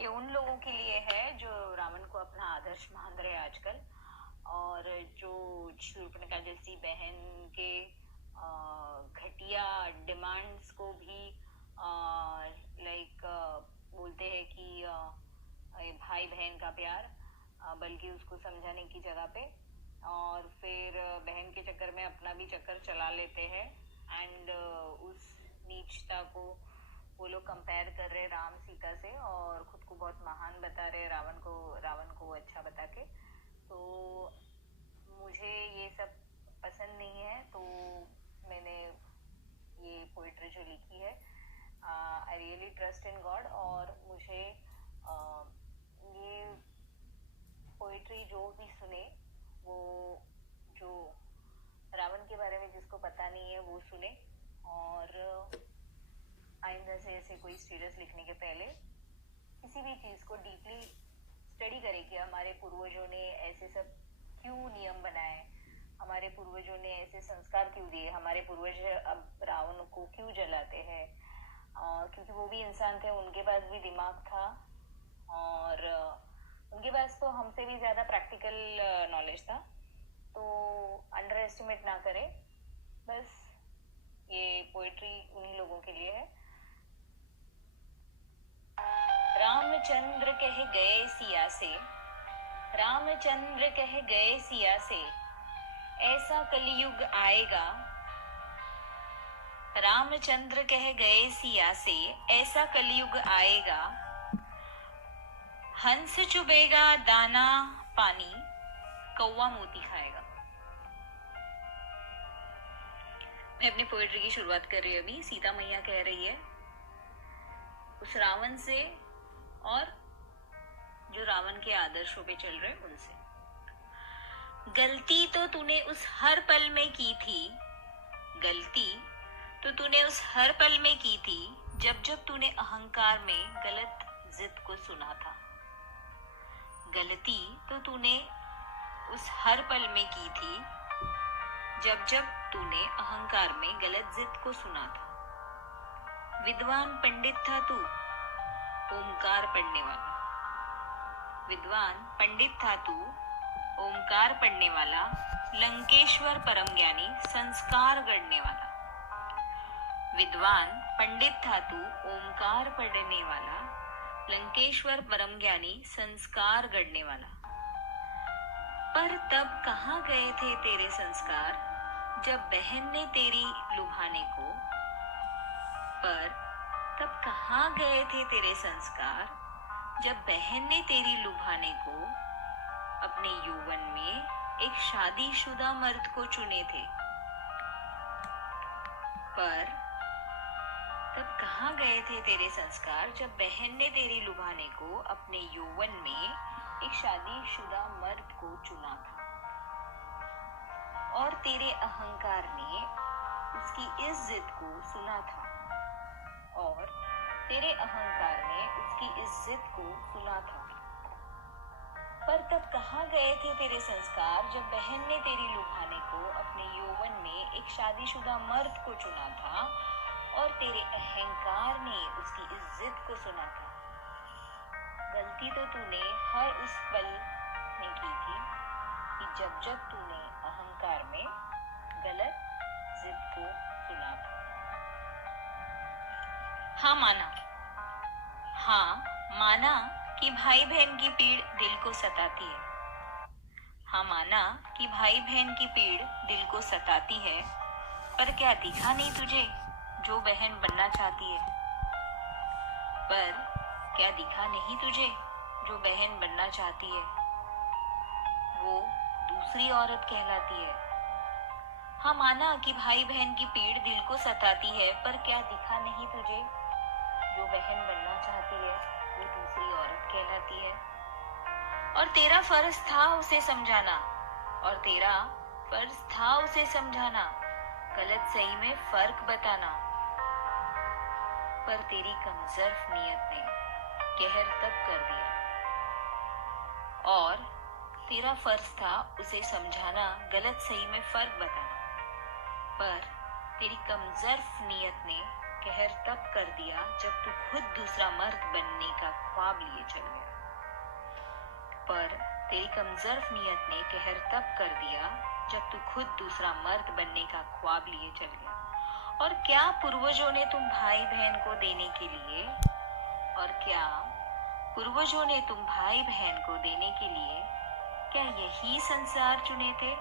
ये उन लोगों के लिए है जो रावण को अपना आदर्श मान रहे हैं आजकल, और जो शूर्पणखा जैसी बहन के घटिया डिमांड्स को भी लाइक बोलते हैं कि भाई बहन का प्यार, बल्कि उसको समझाने की जगह पे और फिर बहन के चक्कर में अपना भी चक्कर चला लेते हैं। एंड उस नीचता को वो लोग कंपेयर कर रहे राम सीता से और खुद को बहुत महान बता रहे रावण को अच्छा बता के। तो मुझे ये सब पसंद नहीं है, तो मैंने ये पोइट्री जो लिखी है, I really trust in God. और मुझे ये पोइट्री जो भी सुने, वो जो रावण के बारे में जिसको पता नहीं है वो सुने, और आइंदा से ऐसे कोई स्टेटस लिखने के पहले किसी भी चीज को डीपली स्टडी करे कि हमारे पूर्वजों ने ऐसे सब क्यों नियम बनाए, हमारे पूर्वजों ने ऐसे संस्कार क्यों दिए, हमारे पूर्वज अब रावण को क्यों जलाते हैं। क्योंकि वो भी इंसान थे, उनके पास भी दिमाग था, और उनके पास तो हमसे भी ज्यादा प्रैक्टिकल नॉलेज था। तो अंडर एस्टिमेट ना करें। बस ये पोइट्री उन्हीं लोगों के लिए है। रामचंद्र कह गए सिया से, रामचंद्र कह गए सिया से, ऐसा कलयुग आएगा। रामचंद्र कह गए सिया से, ऐसा कलयुग आएगा। हंस चुभेगा दाना पानी, कौवा मोती खाएगा। मैं अपनी पोएट्री की शुरुआत कर रही हूँ अभी। सीता मैया कह रही है उस रावण से और जो रावण के आदर्शों पे चल रहे उनसे। गलती तो तूने उस हर पल में की थी, गलती तो तूने उस हर पल में की थी, जब जब तूने अहंकार में गलत जिद को सुना था। गलती तो तूने उस हर पल में की थी, जब जब तूने अहंकार में गलत जिद को सुना था। विद्वान पंडित था तू, ओमकार पढ़ने वाला। विद्वान पंडित था तू, ओमकार पढ़ने वाला। लंकेश्वर परम ज्ञानी, संस्कार गढ़ने वाला। विद्वान पंडित था तू, ओमकार पढ़ने वाला। लंकेश्वर परम ज्ञानी, संस्कार गढ़ने वाला। पर तब कहाँ गए थे तेरे संस्कार, जब बहन ने तेरी लुभाने को। पर तब कहाँ गए थे तेरे संस्कार, जब बहन ने तेरी लुभाने को अपने यौवन में एक शादीशुदा मर्द को चुने थे। पर तब कहाँ गए थे तेरे संस्कार, जब बहन ने तेरी लुभाने को अपने यौवन में एक शादीशुदा मर्द को चुना था। और तेरे अहंकार ने उसकी इस जिद को सुना था, और तेरे अहंकार ने उसकी इस जिद को सुना था। पर तब कहाँ गए थे तेरे संस्कार, जब बहन ने तेरी लुभाने को अपने यौवन में एक शादीशुदा मर्द को चुना था, और तेरे अहंकार ने उसकी इस जिद को सुना था। गलती तो तूने हर उस पल में की थी, कि जब जब तूने अहंकार में गलत जिद को सुना था। हाँ माना, हाँ माना कि भाई बहन की पीड़ दिल को सताती है। हाँ माना कि भाई बहन की पीड़ दिल को सताती है। पर क्या दिखा नहीं तुझे जो बहन बनना चाहती है। पर क्या दिखा नहीं तुझे जो बहन बनना चाहती है। वो दूसरी औरत कहलाती है। हाँ माना कि भाई बहन की पीड़ दिल को सताती है, पर क्या दिखा नहीं तुझे जो बहन बनना चाहती है, वो दूसरी औरत कहलाती है। और तेरा फर्ज था उसे समझाना, और तेरा फर्ज था उसे समझाना, गलत सही में फर्क बताना। पर तेरी कमजोर नीयत ने कहर तब कर दिया। और तेरा फर्ज था उसे समझाना, गलत सही में फर्क बताना। पर तेरी कमजोर नीयत ने कहर तब कर दिया जब तू खुद दूसरा मर्द बनने का ख्वाब लिए चल गया। पर तेरी कमजोर नीयत ने कहर तब कर दिया जब तू खुद दूसरा मर्द बनने का ख्वाब लिए चल गया। और क्या पूर्वजों ने तुम भाई बहन को देने के लिए क्या यही संसार चुने थे?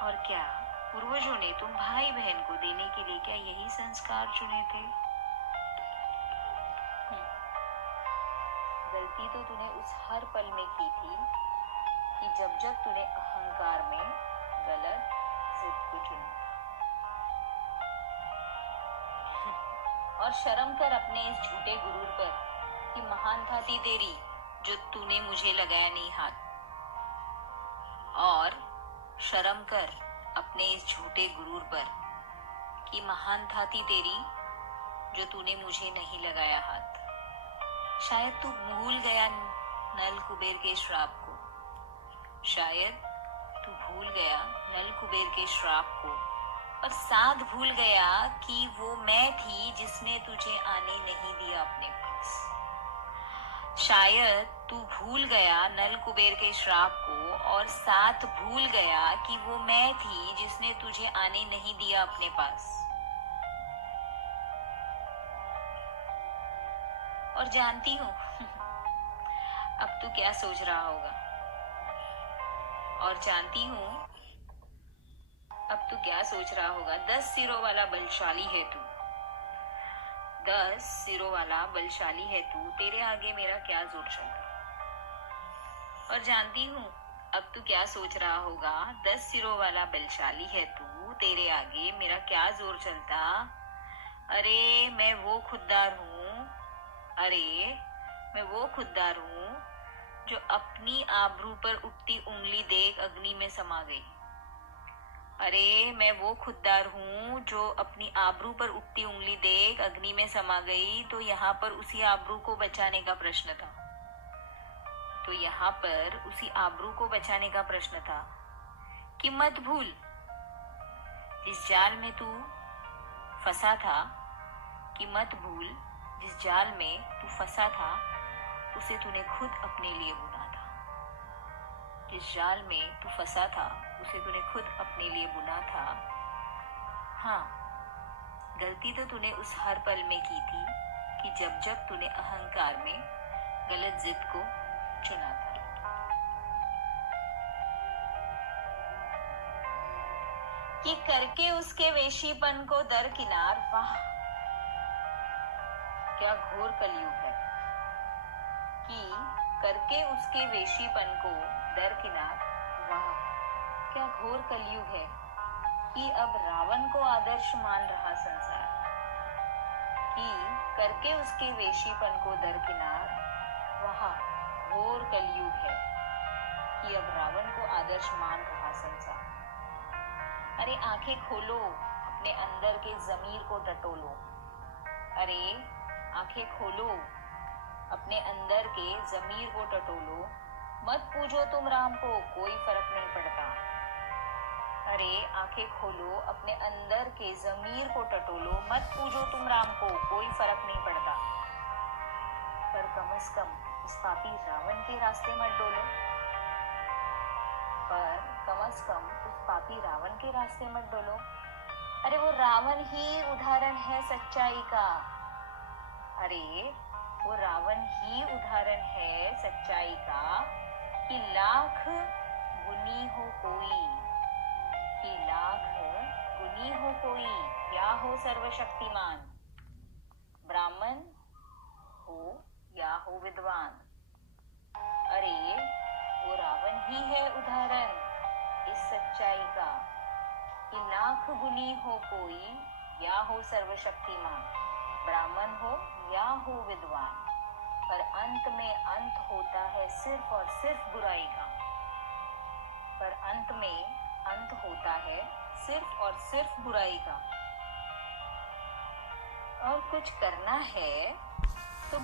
और क्या पूर्वजों ने तुम भाई बहन को देने के लिए क्या यही संस्कार चुने थे? गलती तो तूने उस हर पल में की थी कि जब तूने अहंकार में गलत जिद को चुना। और शर्म कर अपने इस झूठे गुरूर पर कि महानता थी तेरी जो तूने मुझे लगाया नहीं हाथ। और शर्म कर अपने इस झूठे गुरूर पर कि महानता थी तेरी जो तूने मुझे नहीं लगाया हाथ। शायद तू भूल गया नल कुबेर के श्राप को, और साथ भूल गया कि वो मैं थी जिसने तुझे आने नहीं दिया अपने पास। शायद तू भूल गया नल कुबेर के श्राप को, और साथ भूल गया कि वो मैं थी जिसने तुझे आने नहीं दिया अपने पास। और जानती हूँ अब तू क्या सोच रहा होगा, और जानती हूँ अब तू क्या सोच रहा होगा। 10 सिरों वाला बलशाली है तू, 10 सिरों वाला बलशाली है तू, तेरे आगे मेरा क्या जोर चलता। और जानती हूँ अब तू क्या सोच रहा होगा। 10 सिरों वाला बलशाली है तू, तेरे आगे मेरा क्या जोर चलता। अरे मैं वो खुददार हूँ जो अपनी आबरू पर उठती उंगली देख अग्नि में समा गई। अरे मैं वो खुददार हूँ जो अपनी आबरू पर उठती उंगली देख अग्नि में समा गई। तो यहाँ पर उसी आबरू को बचाने का प्रश्न था कि मत भूल जिस जाल में तू फंसा था, उसे तूने खुद अपने लिए बुना था। हाँ, गलती तो तूने उस हर पल में की थी कि जब तूने अहंकार में गलत जिद को चुना था। कि करके उसके वेशीपन को दरकिनार, वाह क्या घोर कलयुग है। कि करके उसके वेशीपन को दरकिनार, वाह क्या घोर कलयुग है। कि अब रावण को आदर्श मान रहा संसार। कि करके उसके वेशीपन को दरकिनार, वह घोर कलयुग है। कि अब रावण को आदर्श मान रहा संसार। अरे आंखें खोलो, अपने अंदर के जमीर को टटोलो। मत पूछो तुम राम को, कोई फर्क नहीं पड़ता। अरे आंखें खोलो, अपने अंदर के जमीर को टटोलो। मत पूछो तुम राम को, कोई फर्क नहीं पड़ता। पर कम से कम इस पापी रावण के रास्ते मत डोलो। अरे वो रावण ही उदाहरण है सच्चाई का। कि लाख गुनी हो कोई या हो सर्वशक्तिमान, ब्राह्मण हो या हो विद्वान। अरे वो रावण ही है उदाहरण इस सच्चाई का। कि लाख गुनी हो कोई या हो सर्वशक्तिमान, ब्राह्मण हो या हो विद्वान, पर अंत में अंत होता है सिर्फ और सिर्फ बुराई का। और कुछ करना है तो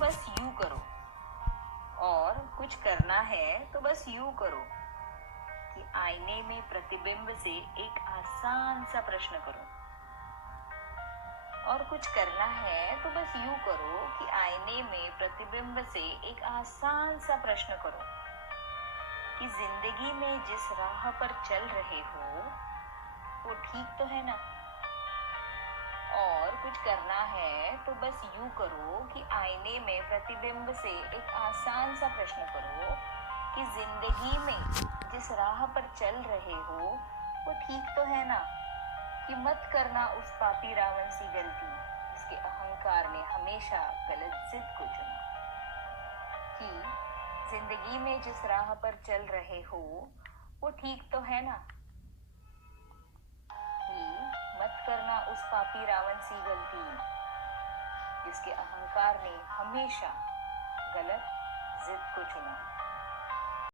बस यूं करो कि आईने में प्रतिबिंब से एक आसान सा प्रश्न करो और कुछ करना है तो बस यूं करो कि आईने में प्रतिबिंब से एक आसान सा प्रश्न करो कि जिंदगी में जिस राह पर चल रहे हो वो ठीक तो है ना। और कुछ करना है तो बस यूं करो कि आईने में प्रतिबिंब से एक आसान सा प्रश्न करो कि जिंदगी में जिस राह पर चल रहे हो वो ठीक तो है ना। कि मत करना उस पापी रावण सी गलती जिसके अहंकार ने हमेशा गलत जिद को चुना। कि जिंदगी में जिस राह पर चल रहे हो वो ठीक तो है ना। कि मत करना उस पापी रावण सी गलती जिसके अहंकार ने हमेशा गलत जिद को चुना।